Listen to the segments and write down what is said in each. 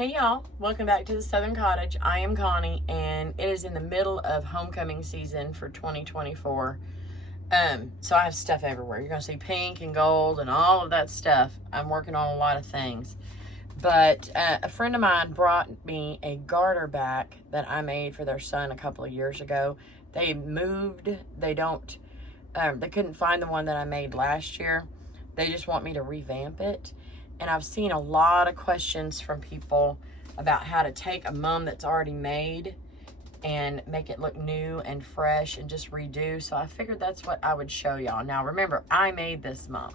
Hey y'all, welcome back to the Southern Cottage. I am Connie, and it is in the middle of homecoming season for 2024. So I have stuff everywhere. You're gonna see pink and gold and all of that stuff. I'm working on a lot of things. But a friend of mine brought me a garter back that I made for their son a couple of years ago. They moved. They couldn't find the one that I made last year. They just want me to revamp it. And I've seen a lot of questions from people about how to take a mum that's already made and make it look new and fresh and just redo. So I figured that's what I would show y'all. Now remember, I made this mum,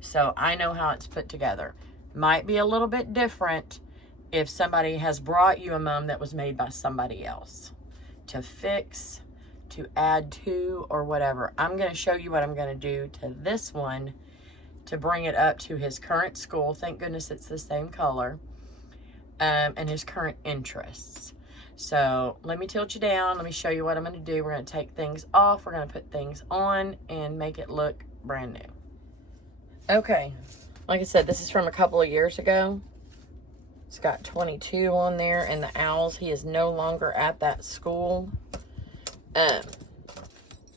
so I know how it's put together. Might be a little bit different if somebody has brought you a mum that was made by somebody else to fix, to add to, or whatever. I'm going to show you what I'm going to do to this one to bring it up to his current school. Thank goodness it's the same color, and his current interests. So let me tilt you down. Let me show you what I'm going to do. We're going to take things off. We're going to put things on and make it look brand new. Okay, like I said, this is from a couple of years ago. It's got 22 on there, and the owls, he is no longer at that school.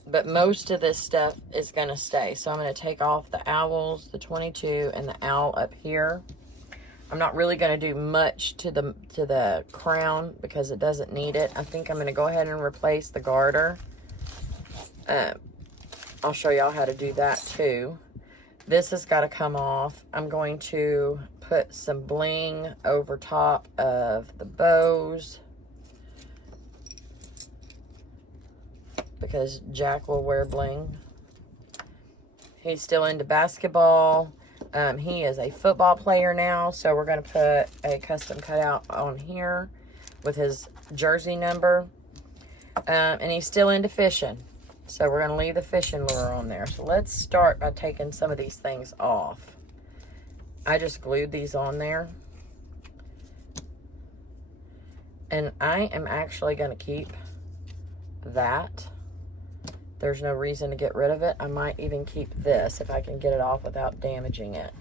But most of this stuff is going to stay. So I'm going to take off the owls, the 22, and the owl up here. I'm not really going to do much to the crown because it doesn't need it. I think I'm going to go ahead and replace the garter. I'll show y'all how to do that too. This has got to come off. I'm going to put some bling over top of the bows, because Jack will wear bling. He's still into basketball. He is a football player now, so we're going to put a custom cutout on here with his jersey number. And he's still into fishing, so we're going to leave the fishing lure on there. So let's start by taking some of these things off. I just glued these on there. And I am actually going to keep that. There's no reason to get rid of it. I might even keep this if I can get it off without damaging it.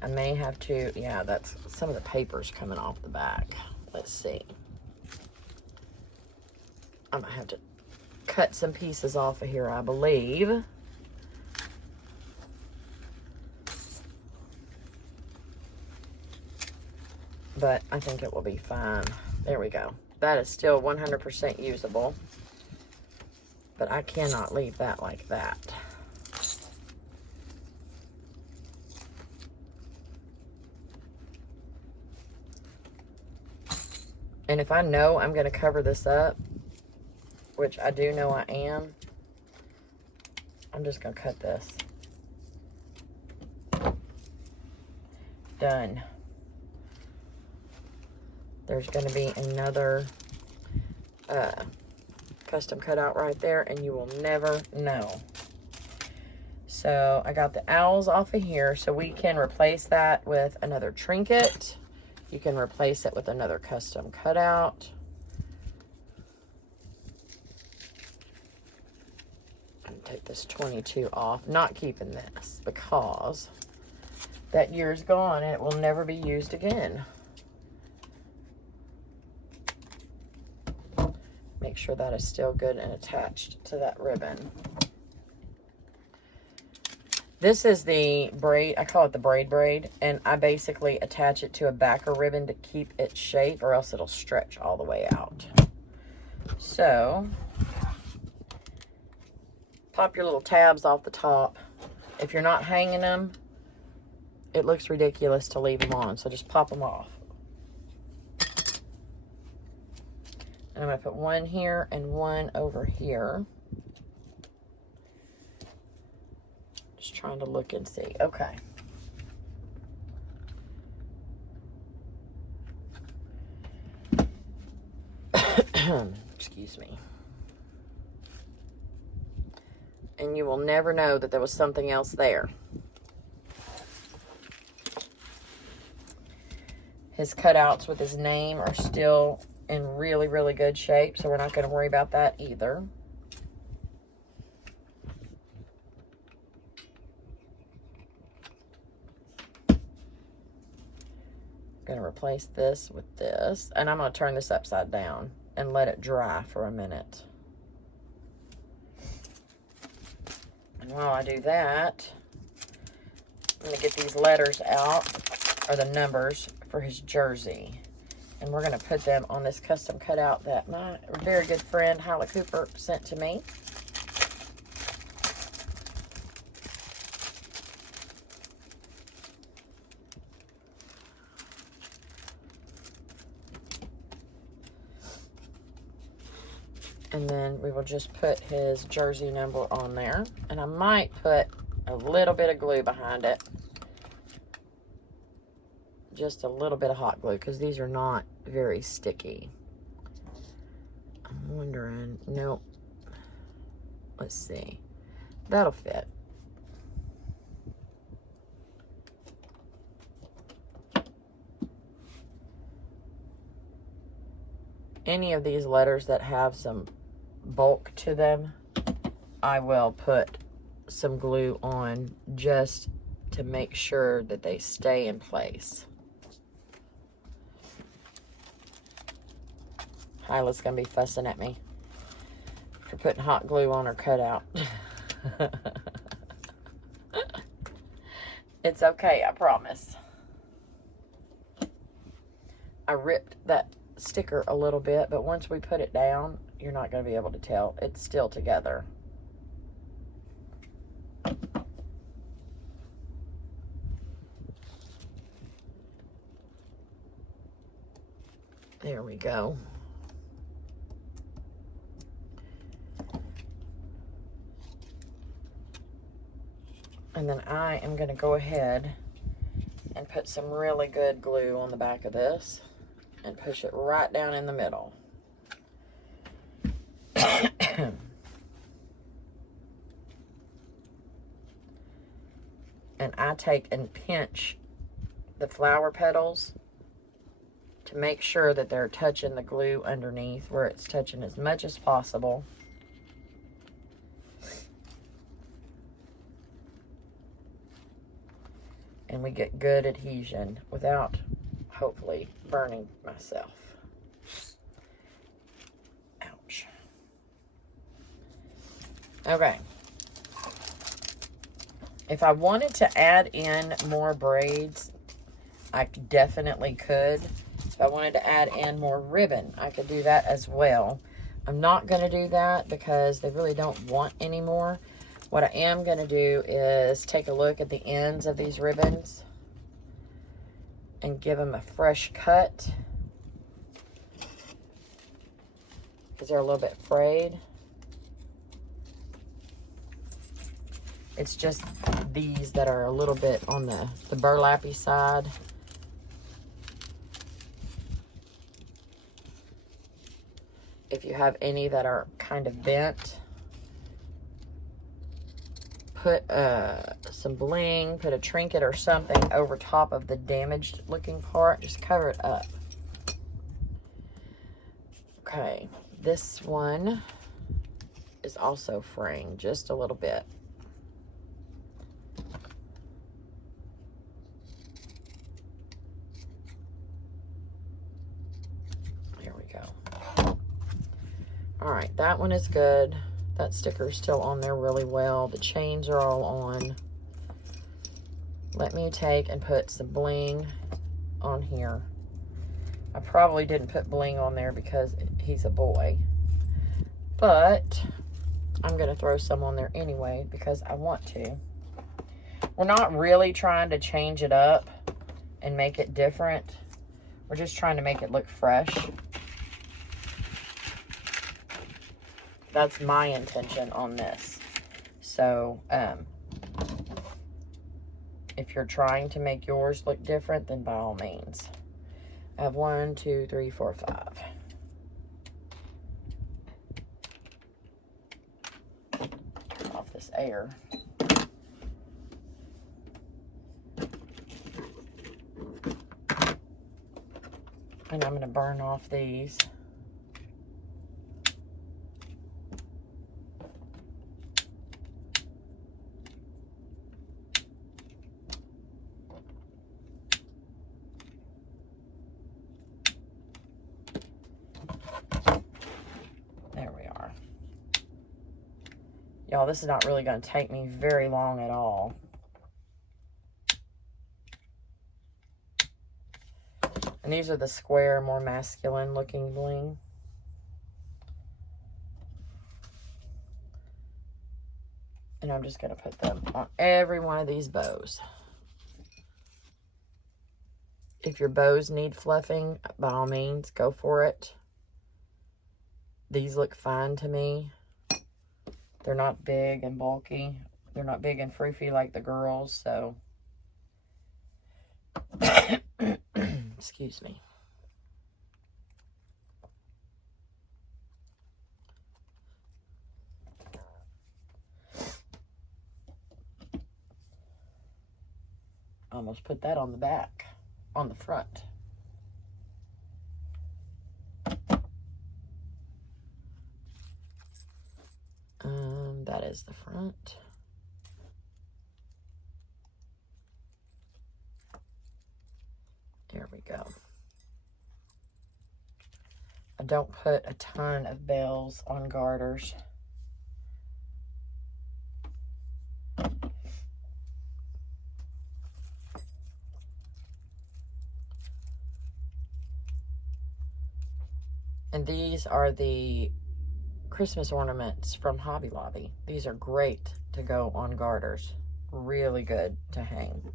I may have to, yeah, that's some of the papers coming off the back. Let's see. I might have to cut some pieces off of here, I believe. But I think it will be fine. There we go. That is still 100% usable. But I cannot leave that like that. And if I know I'm going to cover this up, which I do know I am, I'm just going to cut this. Done. There's going to be another custom cutout right there, and you will never know. So I got the owls off of here, so we can replace that with another trinket. You can replace it with another custom cutout. And take this 22 off. Not keeping this because that year's gone and it will never be used again. Make sure that is still good and attached to that ribbon. This is the braid, I call it the braid, and I basically attach it to a backer ribbon to keep its shape, or else it'll stretch all the way out. So, pop your little tabs off the top. If you're not hanging them, it looks ridiculous to leave them on, so just pop them off. And I'm going to put one here and one over here. Just trying to look and see. Okay. Excuse me. And you will never know that there was something else there. His cutouts with his name are still in really, really good shape, so we're not going to worry about that either. going to replace this with this. And I'm going to turn this upside down and let it dry for a minute. And while I do that, I'm going to get these letters out, or the numbers for his jersey. And we're going to put them on this custom cutout that my very good friend Hyla Cooper sent to me. And then we will just put his jersey number on there. And I might put a little bit of glue behind it. Just a little bit of hot glue, because these are not very sticky. I'm wondering, nope. Let's see. That'll fit. Any of these letters that have some bulk to them, I will put some glue on just to make sure that they stay in place. Hyla's gonna be fussing at me for putting hot glue on her cutout. It's okay, I promise. I ripped that sticker a little bit, but once we put it down, you're not going to be able to tell. It's still together. There we go. And then I am going to go ahead and put some really good glue on the back of this and push it right down in the middle. And I take and pinch the flower petals to make sure that they're touching the glue underneath, where it's touching as much as possible. And we get good adhesion without, hopefully, burning myself. Ouch. Okay. If I wanted to add in more braids, I definitely could. If I wanted to add in more ribbon, I could do that as well. I'm not going to do that because they really don't want any more. What I am going to do is take a look at the ends of these ribbons and give them a fresh cut, because they're a little bit frayed. It's just these that are a little bit on the burlappy side. If you have any that are kind of bent, put some bling, put a trinket or something over top of the damaged looking part. Just cover it up. Okay, this one is also fraying just a little bit. There we go. All right, that one is good. That sticker is still on there really well. The chains are all on. Let me take and put some bling on here. I probably didn't put bling on there because he's a boy, but I'm going to throw some on there anyway because I want to. We're not really trying to change it up and make it different. We're just trying to make it look fresh. That's my intention on this. So, if you're trying to make yours look different, then by all means. I have 1, 2, 3, 4, 5. Turn off this air. And I'm going to burn off these. Y'all, this is not really going to take me very long at all. And these are the square, more masculine looking bling. And I'm just going to put them on every one of these bows. If your bows need fluffing, by all means, go for it. These look fine to me. They're not big and bulky. They're not big and froofy like the girls, so. Excuse me. Almost put that on the back, on the front. That is the front. There we go. I don't put a ton of bells on garters. And these are the Christmas ornaments from Hobby Lobby. These are great to go on garters. Really good to hang.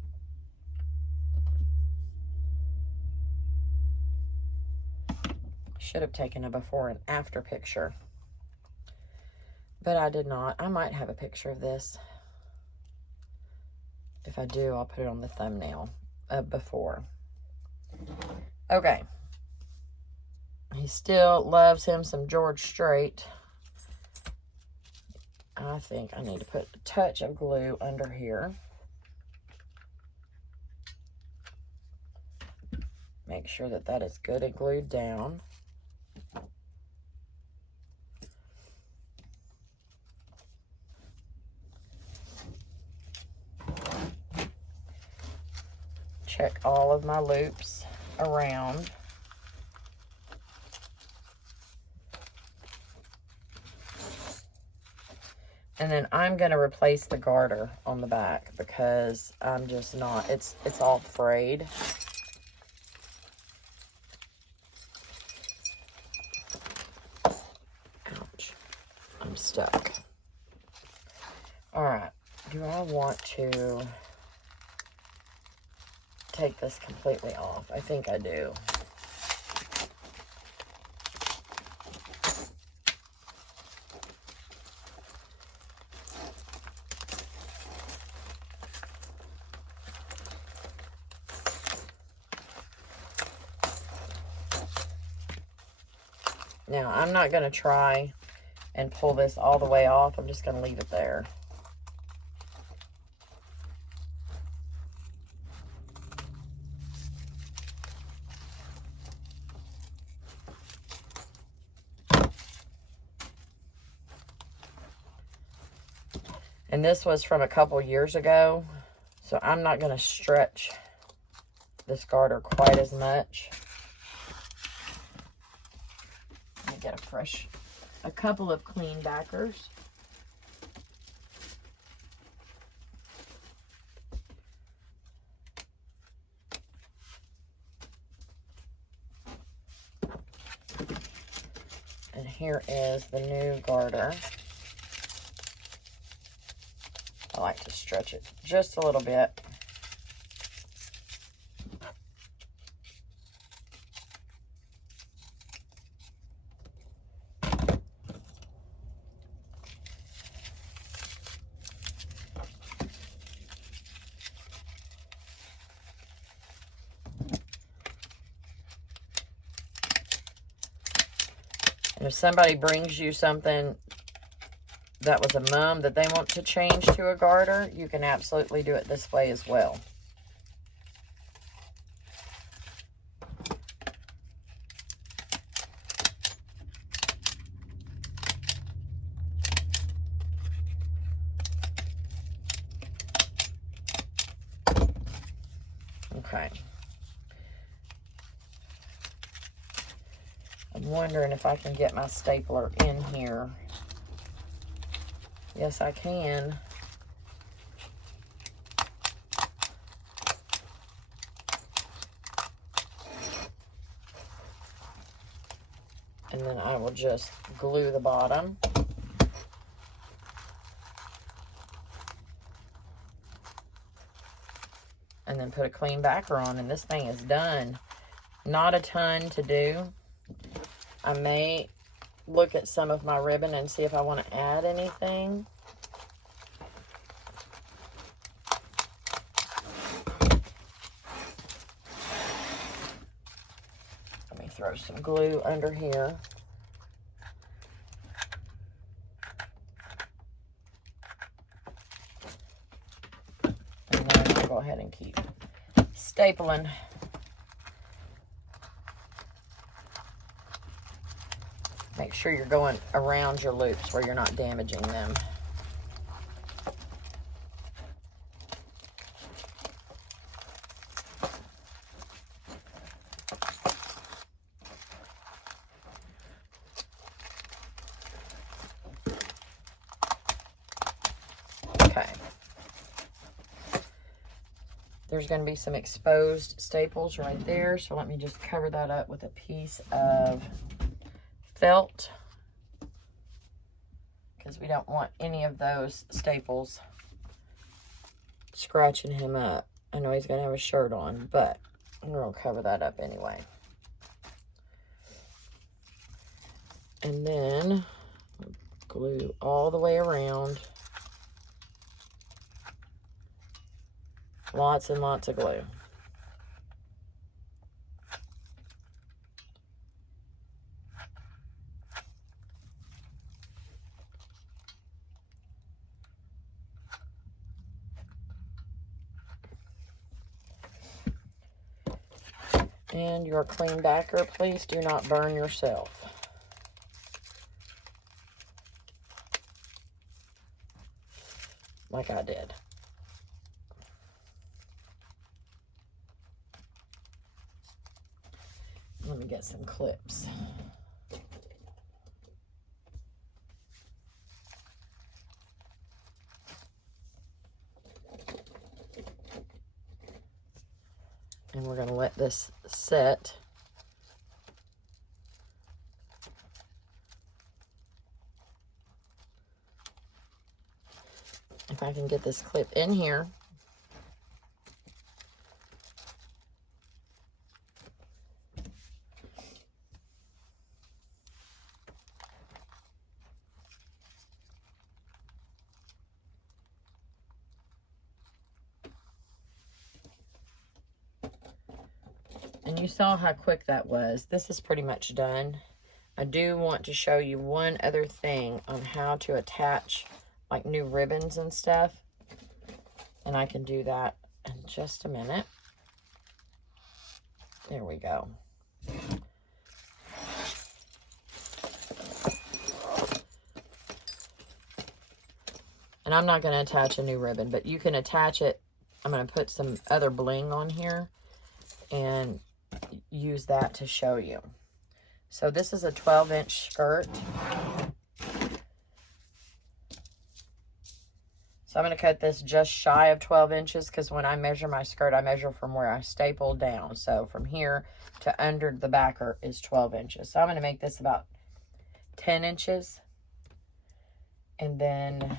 Should have taken a before and after picture, but I did not. I might have a picture of this. If I do, I'll put it on the thumbnail before. Okay. He still loves him some George Strait. I think I need to put a touch of glue under here. Make sure that that is good and glued down. Check all of my loops around. And then I'm going to replace the garter on the back because I'm just not, it's all frayed. Ouch. I'm stuck. All right. Do I want to take this completely off? I think I do. Now, I'm not going to try and pull this all the way off. I'm just going to leave it there. And this was from a couple years ago, so I'm not going to stretch this garter quite as much. Get a couple of clean backers. And here is the new garter. I like to stretch it just a little bit. And if somebody brings you something that was a mum that they want to change to a garter, you can absolutely do it this way as well. Okay. I'm wondering if I can get my stapler in here Yes, I can. And then I will just glue the bottom. And then put a clean backer on, and this thing is done. Not a ton to do. I may look at some of my ribbon and see if I want to add anything. Let me throw some glue under here. And then I'll go ahead and keep stapling. Make sure you're going around your loops where you're not damaging them. Okay. There's going to be some exposed staples right there, so let me just cover that up with a piece of felt, because we don't want any of those staples scratching him up. I know he's going to have a shirt on, but we're going to cover that up anyway. And then glue all the way around. Lots and lots of glue. And your clean backer, please do not burn yourself. Like I did. Let me get some clips. And we're going to let this set. If I can get this clip in here. And you saw how quick that was. This is pretty much done. I do want to show you one other thing on how to attach like new ribbons and stuff. And I can do that in just a minute. There we go. And I'm not going to attach a new ribbon, but you can attach it. I'm going to put some other bling on here and use that to show you. So this is a 12-inch skirt. So I'm going to cut this just shy of 12 inches because when I measure my skirt, I measure from where I stapled down. So from here to under the backer is 12 inches. So I'm going to make this about 10 inches. And then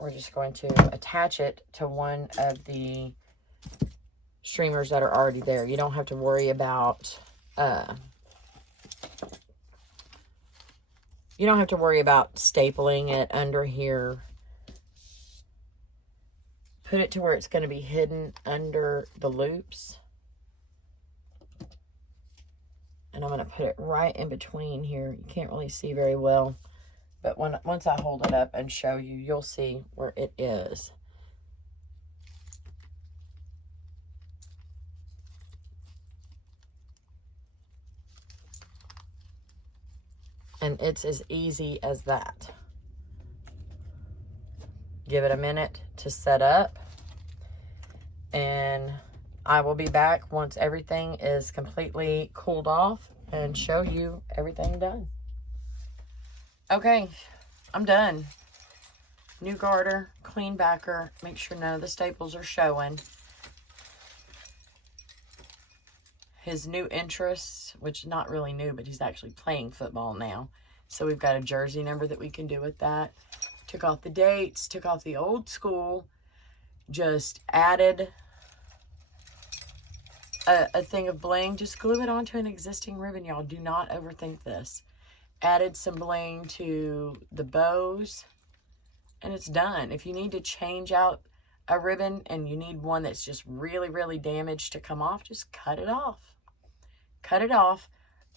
we're just going to attach it to one of the streamers that are already there. You don't have to worry about stapling it under here. Put it to where it's going to be hidden under the loops. And I'm going to put it right in between here. You can't really see very well, but once I hold it up and show you, you'll see where it is. And it's as easy as that. Give it a minute to set up. And I will be back once everything is completely cooled off and show you everything done. Okay, I'm done. New garter, clean backer. Make sure none of the staples are showing. His new interests, which is not really new, but he's actually playing football now. So we've got a jersey number that we can do with that. Took off the dates, took off the old school, just added a thing of bling. Just glue it onto an existing ribbon, y'all. Do not overthink this. Added some bling to the bows, and it's done. If you need to change out a ribbon and you need one that's just really, really damaged to come off, just cut it off. Cut it off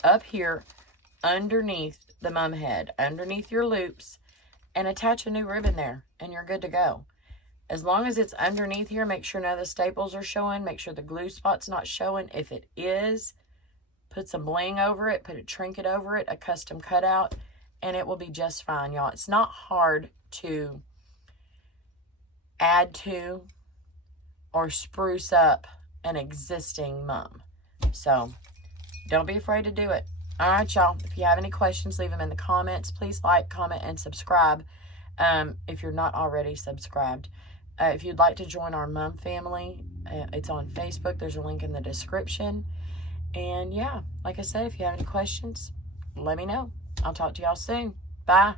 up here underneath the mum head, underneath your loops, and attach a new ribbon there, and you're good to go. As long as it's underneath here, make sure none of the staples are showing. Make sure the glue spot's not showing. If it is, put some bling over it, put a trinket over it, a custom cutout, and it will be just fine, y'all. It's not hard to add to or spruce up an existing mum. So don't be afraid to do it. All right, y'all. If you have any questions, leave them in the comments. Please like, comment, and subscribe if you're not already subscribed. If you'd like to join our mum family, it's on Facebook. There's a link in the description. And yeah, like I said, if you have any questions, let me know. I'll talk to y'all soon. Bye.